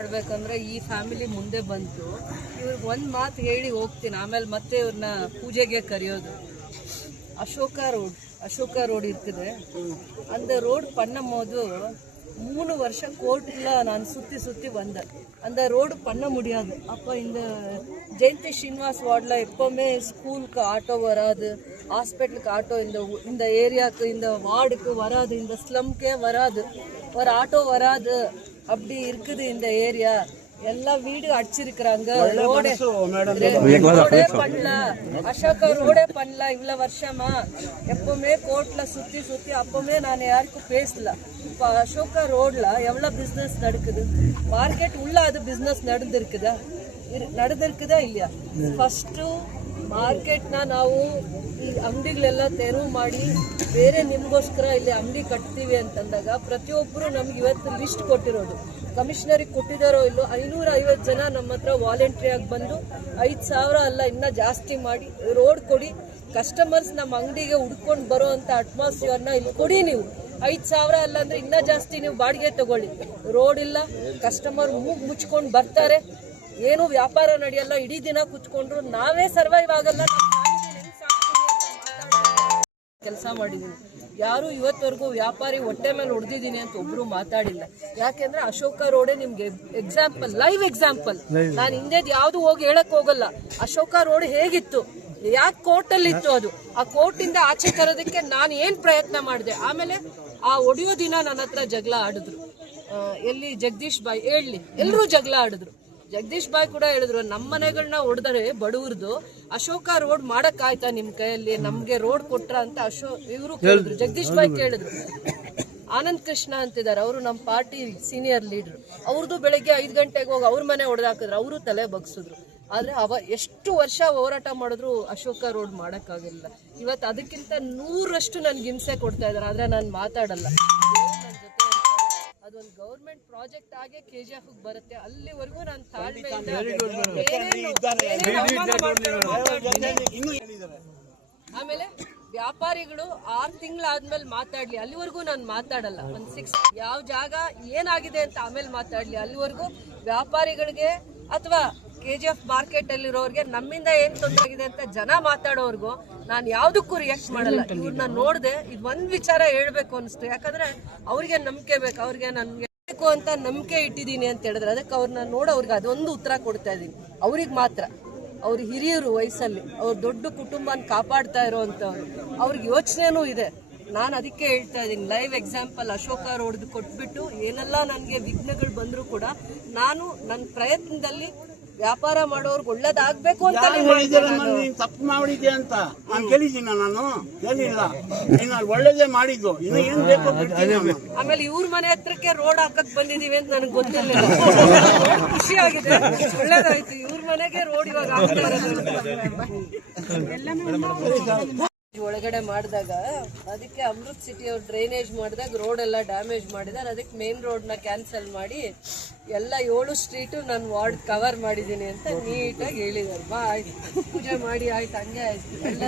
ಮಾಡ್ಬೇಕಂದ್ರೆ ಈ ಫ್ಯಾಮಿಲಿ ಮುಂದೆ ಬಂತು. ಇವ್ರಿಗೆ ಒಂದು ಮಾತು ಹೇಳಿ ಹೋಗ್ತೀನಿ, ಆಮೇಲೆ ಮತ್ತೆ ಇವ್ರನ್ನ ಪೂಜೆಗೆ ಕರೆಯೋದು. அசோகா ரோடு இருக்குது. அந்த ரோடு பண்ணும் போது 3 வருஷம் கோர்ட்டில் நான் சுற்றி வந்தேன். அந்த ரோடு பண்ண முடியாது. அப்போ இந்த ஜெயந்தி ஸ்ரீனிவாஸ் வார்டில் எப்போவுமே ஸ்கூலுக்கு ஆட்டோ வராது, ஹாஸ்பிட்டலுக்கு ஆட்டோ இந்த ஏரியாவுக்கு இந்த வார்டுக்கு வராது, இந்த ஸ்லம்க்கே வராது, ஒரு ஆட்டோ வராது. அப்படி இருக்குது இந்த ஏரியா. எல்லா வீடு அடிச்சிருக்கிறாங்க. ரோடே பண்ணல, அசோகா ரோடே பண்ணல. இவ்வளவு வருஷமா எப்பவுமே கோர்ட்ல சுத்தி அப்பவுமே நான் யாருக்கும் பேசல. இப்ப அசோகா ரோட்ல எவ்வளவு பிசினஸ் நடக்குது, மார்க்கெட் உள்ள அது பிசினஸ் நடந்திருக்குதா இல்லையா? ಫಸ್ಟ್ ಮಾರ್ಕೆಟ್ನ ನಾವು ಈ ಅಂಗಡಿಗಳೆಲ್ಲ ತೆರವು ಮಾಡಿ ಬೇರೆ ನಿಮಗೋಸ್ಕರ ಇಲ್ಲಿ ಅಂಗಡಿ ಕಟ್ತೀವಿ ಅಂತಂದಾಗ ಪ್ರತಿಯೊಬ್ಬರು ನಮ್ಗೆ ಇವತ್ತು ಲಿಸ್ಟ್ ಕೊಟ್ಟಿರೋದು, ಕಮಿಷನರಿಗೆ ಕೊಟ್ಟಿದ್ದಾರೋ ಇಲ್ಲೋ, 550 ಜನ ನಮ್ಮ ಹತ್ರ ವಾಲಂಟ್ರಿ ಆಗಿ ಬಂದು 5,000 ಅಲ್ಲ ಇನ್ನೂ ಜಾಸ್ತಿ ಮಾಡಿ ರೋಡ್ ಕೊಡಿ, ಕಸ್ಟಮರ್ಸ್ ನಮ್ಮ ಅಂಗಡಿಗೆ ಹುಡ್ಕೊಂಡು ಬರೋ ಅಂತ ಅಟ್ಮಾಸ್ಫಿಯರ್ನ ಇಲ್ಲಿ ಕೊಡಿ. ನೀವು 5,000 ಅಲ್ಲ ಅಂದ್ರೆ ಇನ್ನೂ ಜಾಸ್ತಿ ನೀವು ಬಾಡಿಗೆ ತಗೊಳ್ಳಿ. ರೋಡ್ ಇಲ್ಲ, ಕಸ್ಟಮರ್ ಮೂಗ್ ಮುಚ್ಕೊಂಡು ಬರ್ತಾರೆ, ಏನು ವ್ಯಾಪಾರ ನಡೆಯಲ್ಲ, ಇಡೀ ದಿನ ಕುತ್ಕೊಂಡ್ರು ನಾವೇ ಸರ್ವೈವ್ ಆಗಲ್ಲ, ಕೆಲಸ ಮಾಡಿದೀನಿ. ಯಾರು ಇವತ್ತವರೆಗೂ ವ್ಯಾಪಾರಿ ಹೊಟ್ಟೆ ಮೇಲೆ ಹೊಡೆದಿದ್ದೀನಿ ಅಂತ ಒಬ್ರು ಮಾತಾಡಿಲ್ಲ. ಯಾಕೆಂದ್ರೆ ಅಶೋಕ ರೋಡೇ ನಿಮ್ಗೆ ಎಕ್ಸಾಂಪಲ್, ಲೈವ್ ಎಕ್ಸಾಂಪಲ್. ನಾನು ಹಿಂದೇದ್ ಯಾವ್ದು ಹೋಗಿ ಹೇಳಕ್ ಹೋಗಲ್ಲ. ಅಶೋಕ ರೋಡ್ ಹೇಗಿತ್ತು, ಯಾಕೆ ಕೋರ್ಟ್ ಅಲ್ಲಿ ಇತ್ತು, ಅದು ಆ ಕೋರ್ಟ್ ಇಂದ ಆಚೆ ತರೋದಕ್ಕೆ ನಾನು ಏನ್ ಪ್ರಯತ್ನ ಮಾಡಿದೆ. ಆಮೇಲೆ ಆ ಹೊಡೆಯೋ ದಿನ ನನ್ನ ಹತ್ರ ಜಗಳ ಆಡಿದ್ರು. ಎಲ್ಲಿ ಜಗದೀಶ್ ಬಾಯ್ ಹೇಳಿ, ಎಲ್ಲರೂ ಜಗಳ ಆಡಿದ್ರು. ಜಗದೀಶ್ ಬಾಯ್ ಕೂಡ ಹೇಳಿದ್ರು, ನಮ್ಮ ಮನೆಗಳನ್ನ ಹೊಡೆದರೆ ಬಡವ್ರದ್ದು ಅಶೋಕ ರೋಡ್ ಮಾಡಕ್ ಆಯ್ತಾ ನಿಮ್ ಕೈಯಲ್ಲಿ, ನಮ್ಗೆ ರೋಡ್ ಕೊಟ್ರ ಅಂತ ಇವರು ಕೇಳಿದ್ರು, ಜಗದೀಶ್ ಬಾಯ್ ಕೇಳಿದ್ರು. ಆನಂದ್ ಕೃಷ್ಣ ಅಂತಿದ್ದಾರೆ, ಅವರು ನಮ್ಮ ಪಾರ್ಟಿ ಸೀನಿಯರ್ ಲೀಡರ್. ಅವ್ರದ್ದು ಬೆಳಗ್ಗೆ 5 ಗಂಟೆಗೆ ಹೋಗಿ ಅವ್ರ ಮನೆ ಹೊಡೆದಾಕಿದ್ರು, ಅವರು ತಲೆ ಬಗ್ಸಿದ್ರು. ಆದ್ರೆ ಎಷ್ಟು ವರ್ಷ ಹೋರಾಟ ಮಾಡಿದ್ರು ಅಶೋಕ ರೋಡ್ ಮಾಡಕ್ಕಾಗಿಲ್ಲ. ಇವತ್ತು ಅದಕ್ಕಿಂತ 100ರಷ್ಟು ನನ್ಗೆ ಹಿಂಸೆ ಕೊಡ್ತಾ ಇದಾರೆ. ಆದ್ರೆ ನಾನು ಮಾತಾಡಲ್ಲ. ಅದೊಂದು ಗೌರ್ಮೆಂಟ್ ಪ್ರಾಜೆಕ್ಟ್ ಆಗಿ KGF ಬರುತ್ತೆ, ಅಲ್ಲಿವರೆಗೂ ನಾನು ತಾಳ್ಮೆಯಿಂದ. ಆಮೇಲೆ ವ್ಯಾಪಾರಿಗಳು 6 ತಿಂಗಳಾದ್ಮೇಲೆ ಮಾತಾಡ್ಲಿ, ಅಲ್ಲಿವರೆಗೂ ನಾನು ಮಾತಾಡಲ್ಲ. ಒಂದು 6 ಯಾವ ಜಾಗ ಏನಾಗಿದೆ ಅಂತ ಆಮೇಲೆ ಮಾತಾಡ್ಲಿ, ಅಲ್ಲಿವರೆಗೂ ವ್ಯಾಪಾರಿಗಳಿಗೆ ಅಥವಾ KGF ಮಾರ್ಕೆಟ್ ಅಲ್ಲಿರೋರಿಗೆ ನಮ್ಮಿಂದ ಏನ್ ತೊಂದರೆ ಆಗಿದೆ ಅಂತ ಜನ ಮಾತಾಡೋರ್ಗು ನಾನು ಯಾವ್ದಕ್ಕೂ ರಿಯಾಕ್ಟ್ ಮಾಡಲ್ಲ. ಇವ್ರನ್ನ ನೋಡ್ದೆ ಇದು ಒಂದ್ ವಿಚಾರ ಹೇಳ್ಬೇಕು ಅನಿಸ್ತು. ಯಾಕಂದ್ರೆ ಅವ್ರಿಗೆ ನಂಬಿಕೆ ಬೇಕು, ಅವ್ರಿಗೆ ನನ್ಗೆ ಬೇಕು ಅಂತ ನಂಬಿಕೆ ಇಟ್ಟಿದ್ದೀನಿ ಅಂತ ಹೇಳಿದ್ರೆ ಅದಕ್ಕೆ ಅವ್ರನ್ನ ನೋಡ ಅವ್ರಿಗೆ ಅದೊಂದು ಉತ್ತರ ಕೊಡ್ತಾ ಇದ್ದೀನಿ. ಅವ್ರಿಗೆ ಮಾತ್ರ, ಅವ್ರ ಹಿರಿಯರು ವಯಸ್ಸಲ್ಲಿ, ಅವ್ರ ದೊಡ್ಡ ಕುಟುಂಬನ ಕಾಪಾಡ್ತಾ ಇರೋಂಥವ್ರು, ಅವ್ರಿಗೆ ಯೋಚನೆನೂ ಇದೆ. ನಾನು ಅದಕ್ಕೆ ಹೇಳ್ತಾ ಇದ್ದೀನಿ, ಲೈವ್ ಎಕ್ಸಾಂಪಲ್ ಅಶೋಕ ರೋಡ್ ಕೊಟ್ಬಿಟ್ಟು ಏನೆಲ್ಲ ನನಗೆ ವಿಘ್ನಗಳು ಬಂದರೂ ಕೂಡ ನಾನು ನನ್ನ ಪ್ರಯತ್ನದಲ್ಲಿ ವ್ಯಾಪಾರ ಮಾಡೋರ್ಗೆ ಒಳ್ಳೇದಾಗಬೇಕು ಅಂತ. ತಪ್ಪು ಮಾಡಿದ್ದೆ ಅಂತ ನಾನು ಕೇಳಿದ್ದೀನಿ, ನಾನು ಹೇಳಿಲ್ಲ, ಒಳ್ಳೇದೇ ಮಾಡಿದ್ದು. ಇನ್ನು ಏನ್ ಬೇಕು. ಆಮೇಲೆ ಇವ್ರ ಮನೆ ಹತ್ರಕ್ಕೆ ರೋಡ್ ಹಾಕಕ್ ಬಂದಿದೀವಿ ಅಂತ ನನಗೆ ಗೊತ್ತಿರಲಿಲ್ಲ. ಖುಷಿ ಆಗಿದೆ, ಒಳ್ಳೇದಾಯ್ತು. ಇವ್ರ ಮನೆಗೆ ರೋಡ್ ಇವಾಗ ಒಳಗಡೆ ಮಾಡಿದಾಗ ಅದಕ್ಕೆ ಅಮೃತ್ ಸಿಟಿ ಅವ್ರು ಡ್ರೈನೇಜ್ ಮಾಡಿದಾಗ ರೋಡ್ ಎಲ್ಲ ಡ್ಯಾಮೇಜ್ ಮಾಡಿದಾರೆ. ಅದಕ್ಕೆ ಮೇನ್ ರೋಡ್ನ ಕ್ಯಾನ್ಸಲ್ ಮಾಡಿ ಎಲ್ಲ 7 ಸ್ಟ್ರೀಟು ನಾನು ವಾರ್ಡ್ ಕವರ್ ಮಾಡಿದ್ದೀನಿ ಅಂತ ನೀಟಾಗಿ ಹೇಳಿದ್ದಾರೆ. ಬಾ ಆಯ್ತು, ಪೂಜೆ ಮಾಡಿ ಆಯ್ತು, ಹಂಗೆ ಆಯ್ತು ಎಲ್ಲ